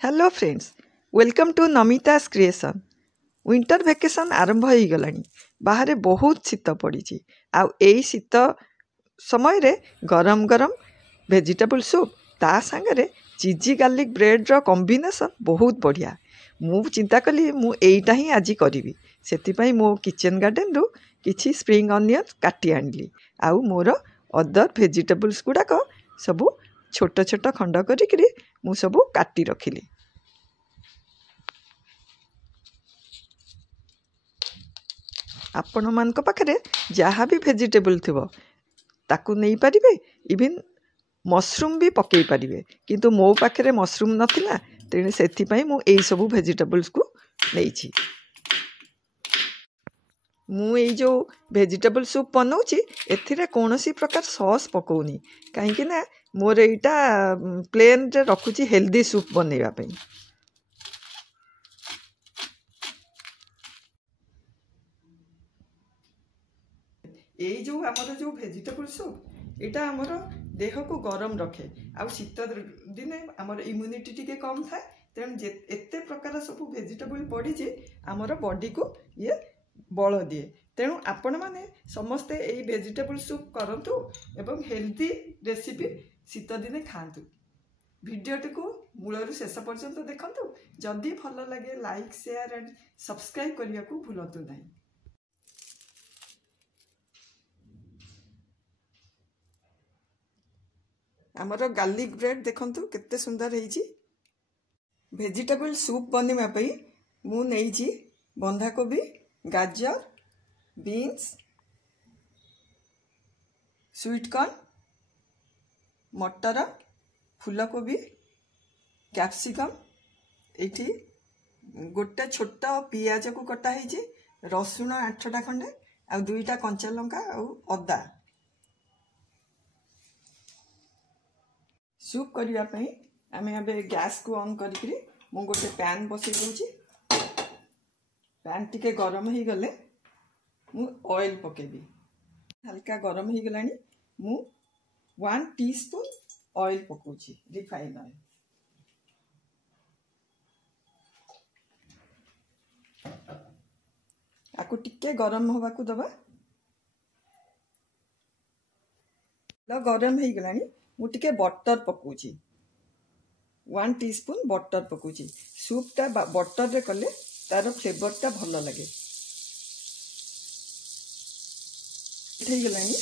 Hello friends, welcome to Namita's creation. Winter vacation आरंभ हो गलानी। बाहर बहुत शीत पड़ी। आउ एई शीत समय रे गरम गरम वेजिटेबल सूप ता सांगरे चीजी गार्लिक ब्रेड रो कॉम्बिनेशन बहुत बढ़िया। मु चिंता कली मु एईटा ही आज करी से मो किचन गार्डन रु किछि स्प्रिंग अनियन काटी आनली। आउ मोर अदर वेजिटेबल्स गुड़ाक सबू छोट छोट खंड करी मु सबू काटी रखिली। आपण मान पाखे जहाँ भी वेजिटेबल थी ताकू नहीं पारे। इवन मशरूम भी पकई पारे, किंतु मो पाखे मशरूम नाला तेणु से यही सब वेजिटेबल्स को नहीं। मु जो वेजिटेबल सूप बनाऊँगी एथिरे कौन सी प्रकार सॉस पकाउनी, कहीं मोर यहाँ प्लेन रे रखुची हेल्दी सूप बनवाई। यही जो आमर जो वेजिटेबल सूप यहाँ आमर देह को गरम रखे। आउ शीत दिने आमर इम्यूनिटी टिके कम थाए, तेणु एते प्रकार सब वेजिटेबल पड़ी आमर बॉडी को ये बल दिए। तेणु आपण मैंने समस्ते यही वेजिटेबल सूप करंतु एवं हेल्दी रेसिपी शीत दिने खातु। भिडियोटी को मूलरू शेष पर्यंत देखंतु। जदि भल लगे लाइक शेयर एंड सब्सक्राइब करने को भूलतु नहीं। आमर गार्लिक ब्रेड देखंतु केते सुंदर है। वेजिटेबल सूप बनवाई मु नहीं बंधाकोबी, गाजर, बीन्स, स्वीटकॉर्न, मटर, फूलकोबी, कैप्सिकम, एठी गोटे छोट पियाज को कटा है, रसुण 8टा खंडे, आ 2टा कंचा लंका आ अदा। सूप करने आम ए गैस को ऑन करी मु गोटे पैन बसई दूची। पैन टिके गरम हो गले मु ऑयल पकेबी। हल्का गरम हो गलानी मु 1 टीस्पून ऑयल पकाउची, रिफाइन ऑयल। आकु टिके गरम होगा को दबा। गरम हो गलानी मु टिके बटर पकाउची, 1 टीस्पून बटर पकाउची। सूपटा बटर रे कले तार फ्लेवरटा भल लगे। हो गलानी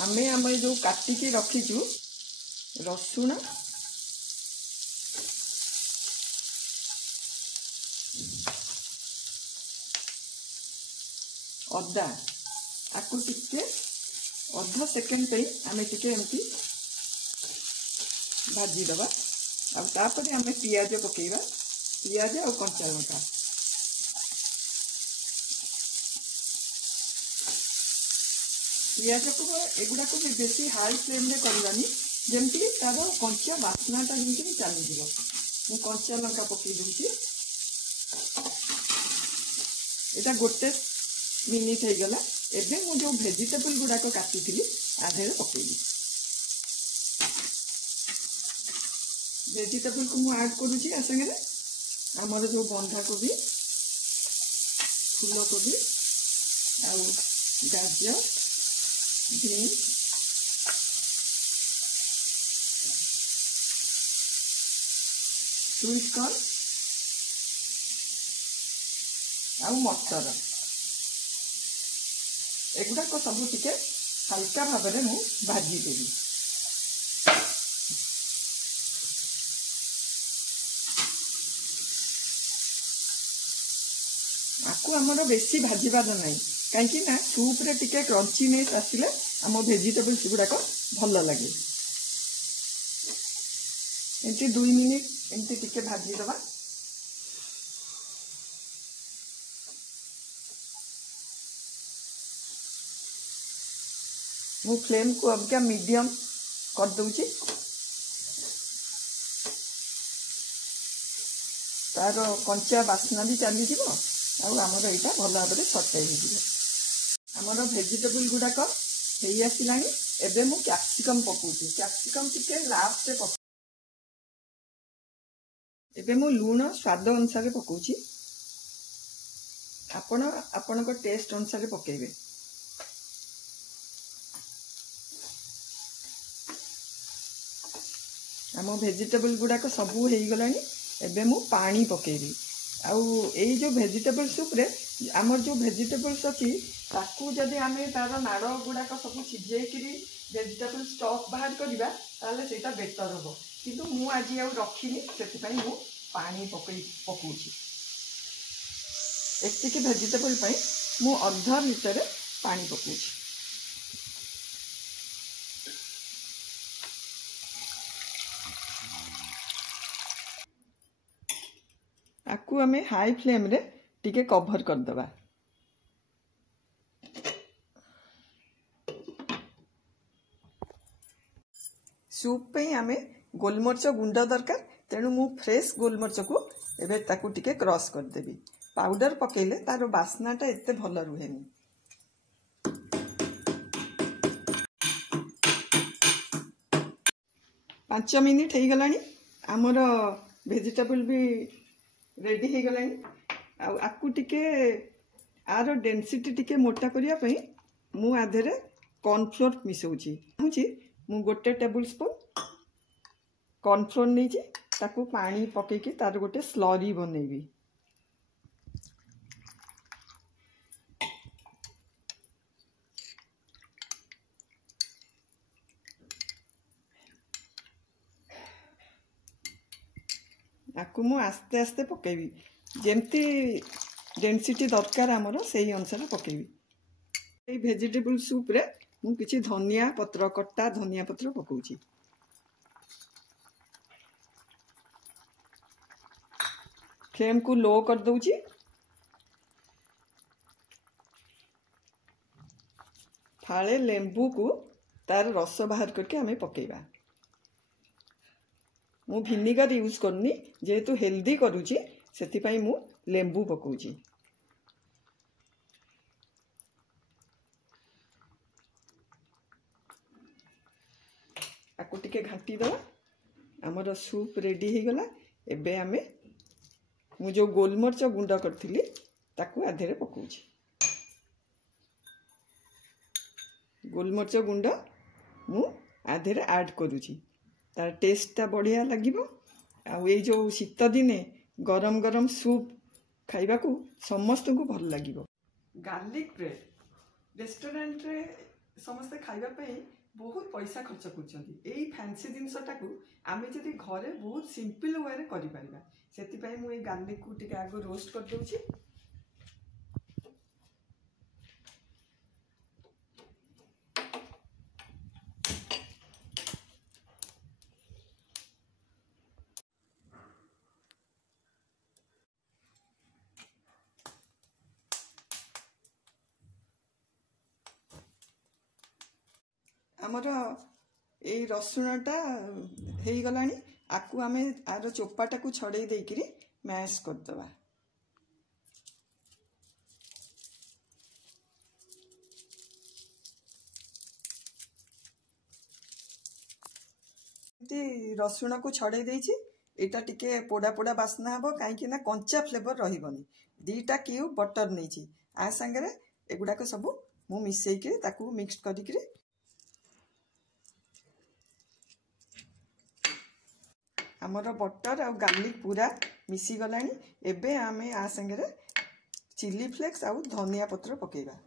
आमे आम जो काटिकी रखीचु रसुण, अदा आकु टिके अधा सेकेंड आमे टिके एमती भाजी दबा। आपर आम पियाज पकेबा, पियाज और कंचा लंका। पियाज को एगुड़ा को भी बेसी हाई फ्लेम रे करवानी, जमती तार कंचा बास्नाटा जमी चलीज। मु कंचा लंका पकई दूसरी। यहाँ गोटे मिनिट हो गला। एबे मु जो वेजिटेबल गुड़ाक काटी थी आधे पकईली। वेजिटेबल को मु ऐड करुची आ संगे आमर जो बंधाकोबी, फूलकोबी आ गाजर, बीन्स, स्वीटकॉर्न आ मटर। एगुड़ाक सब टिके हल्का भाव में मु भाजी देवी। आपको आमर बेसी भाजबार ना, कहीं सूप रे टिके क्रंचीनेस आसिले आम वेजिटेबल्स गुड़ाक भल लगे। एमती 2 मिनिट एमती टिके भाजी दबा। मु फ्लेम को अब क्या मीडियम कर दूची। तार कंचा बास्ना भी चली जीवो आमर यहाँ भल भाव में सटे आमर वेजिटेबल गुड़ाक हो आसलानी। एबे मु कैप्सिकम पकाउची। कैप्सिकम टिके लास्ट एबे मु लूण स्वाद अनुसार पकाउछि आपण आपणको टेस्ट अनुसार पकेबे। आम भेजिटेबल गुड़ाक सबू हो गलानी एबे मु पानी पकेबी आउ एई जो भेजिटेबल सूप रे आमर जो भेजिटेबल्स अच्छी ताकू जदि आमे तार नाड़ गुड़ाक सब सिझेकरी भेजिटेबल स्टॉक बाहर करवा ताले सेटा बेटर हम किंतु मु आज आउ रखिनी से मु पानी पकाउछि एतिकी भेजिटेबल पई मु अर्धा लीटर पानी पकाउछि। आकु आमे हाई फ्लेम रे टिके कवर कर दबा। सूप पे आमे गोलमरिच गुंड दरकार तेणु मु फ्रेश गोलमरिच को एबे ताकू टिके क्रश कर देबी। पाउडर पकेले तार बास्नाटा एते भल रुहेनी। 5 मिनिट हो गलानी आमर भेजिटेबल भी रेडी हो गलानी। आकु टिके आर डेंसिटी टिके मोटा करिया पई मु आधेरे कॉर्नफ्लोर मिसौची मु गोटे टेबल स्पून कॉर्नफ्लोर नहीं ताकू पानी पकेकी तार गोटे स्लरी बनैबी। आकु मु आस्ते आस्ते पकेबी जेमती डेंसिटी दरकार आमर से अनुसार पकेबी। ये भेजिटेबल सूप रे मु किछि धनिया पत्र कट्टा धनिया पत्र पकाउछि। फ्लेम को लो कर दउछि। फाळे लेंबू को तार रस बाहर करके हमें पकेबा। मु विनेगर यूज करनी जेहेतु हेल्दी करूची सेति पई मु लेंबू पकाउची। आकु टिके घाटी दवा आमर सूप रेडी हो गला। एबे आमे मु जो गोलमरिच गुंड करथिली ताकू आधेरे पकाउची। गोलमरिच गुंड मु आधेरे ऐड करूची तार टेस्टा बढ़िया लगिबो। आ ये जो शीत दिने गरम गरम सूप खाइबा को समस्त को भल लगिबो। गार्लिक ब्रेड रेस्टोरेंट रे समस्त खाइबा पे बहुत पैसा खर्च करछंती। एई फैंसी जिनसटा को आमे जदि घरे बहुत सिंपल वे रे करि परिबा सेति पई मु ए गार्लिक को टिके आगो रोस्ट कर दउची। आमर ये रसुणटा हो गलानी आकु आमे आर चोपाटा को छड़े देकरी मैश करदबा। रसुण को छड़े देछि एटा टिके पोड़ा पोड़ा बास्ना हबो काईकि ना कंचा फ्लेवर रहिबनी। 2टा क्यूब बटर नहीं आ संगे एगुड़ाक सब मु मिसेई ताकू मिक्स करिकरी आमर बटर आ गार्लिक पूरा मिसी गलानी। एबे आमे आ संगे चिली फ्लेक्स आ धनिया पत्र पकेबा।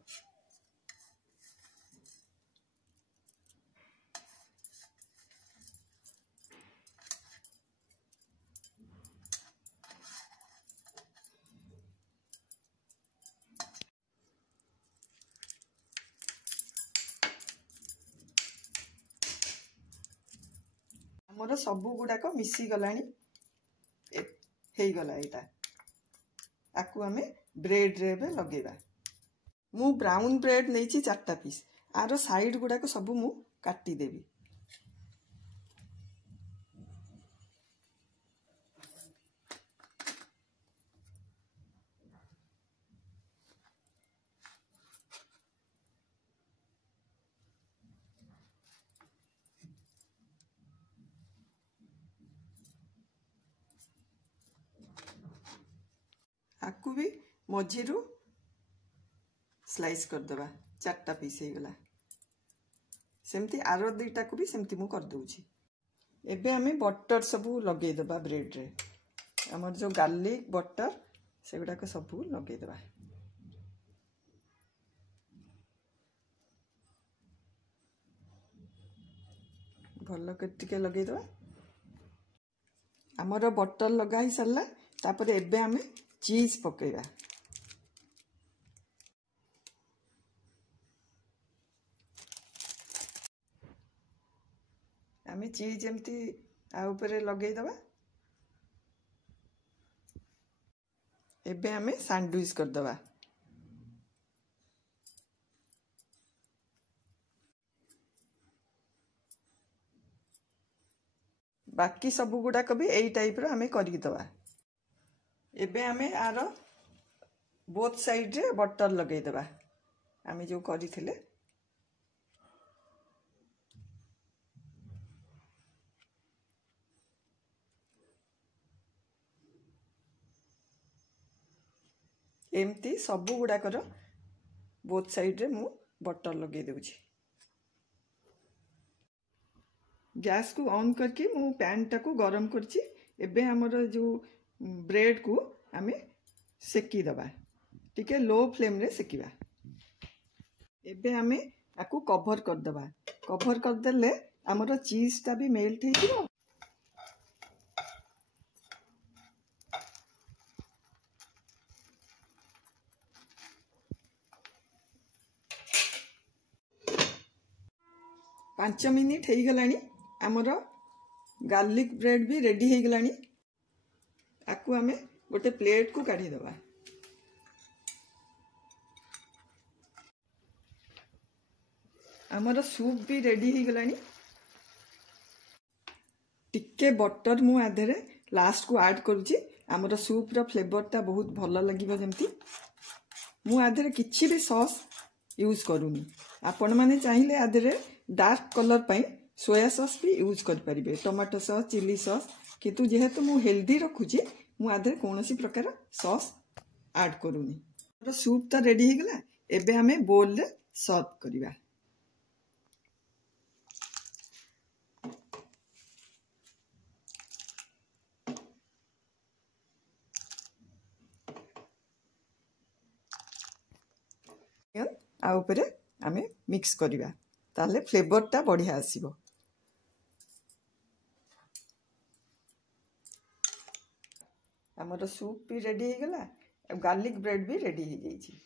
आमर सबू गुड़ाक मिसी गलानी हो गला एटा। आकु आमे ब्रेड रे बे लगेबा। मु ब्राउन ब्रेड नहीं 4टा पीस आर साइड गुड़ाक सबू मु काटी देबी। आपको भी मझीरू स्लाइस करदेबा 4टा पीस हो गला सेमती आर दुईटा को भी सेमती मु कर दूची। एबे आमे बटर सबू लगे देबा ब्रेड रे हमर जो गार्लिक बटर सेगुडा को सबू लगे देबा भल कर टिके लगे देबा। हमर बटर लगा ही सरला तापर एबे आमे चीज पकेबा आमे चीज एमती आ ऊपर लगे दबा। एबे आमे सैंडविच कर दबा बाकी सब गुड़ाक भी यही टाइप रो आमे करी दबा। एबे आमे आर बोथ साइड रे बटर लगे दबा आमे जो करी थिले एमती सबू गुड़ाकर बोथ साइड रे मु बटर लगे दूची। गैस को ऑन करके मु पैन टाको गरम करची। एबे हमर जो ब्रेड को आमे सेकी दबा टिके लो फ्लेम रे सेकीबा। एबे आमे आकु कवर कर दबा कवर कर देले हमर चीज टा भी मेल्ट हे जिवो। पांच मिनिट हो गलानी आमर गार्लिक ब्रेड भी रेडी हो गलानी। आकु आमे गोटे प्लेट को काढ़ी दबा। आमर सूप भी रेडी हो गलानी। टिके बटर मु आधेरे लास्ट को ऐड करूची आमर सूप रो फ्लेवर ता बहुत भल लागिबो। जेमती मु आधेरे किछि भी सॉस यूज करूनी। आपण माने चाहिए आधेरे डार्क कलर पाई सोया सॉस भी यूज कर परिबे टमाटो सॉस चिली सॉस किंतु जेहेतु मु हेल्दी रखुची मु आधे कोनोसी प्रकार सॉस ऐड करूनी। तो सूप तो रेडी हो गला। एबे हमें बोल रे सर्व करिबा। आ ऊपर आमे मिक्स करिबा ताले फ्लेवर ता बढ़िया आसीबो। हमर सूप भी रेडी हो गला गार्लिक ब्रेड भी रेडी हो जाइछि।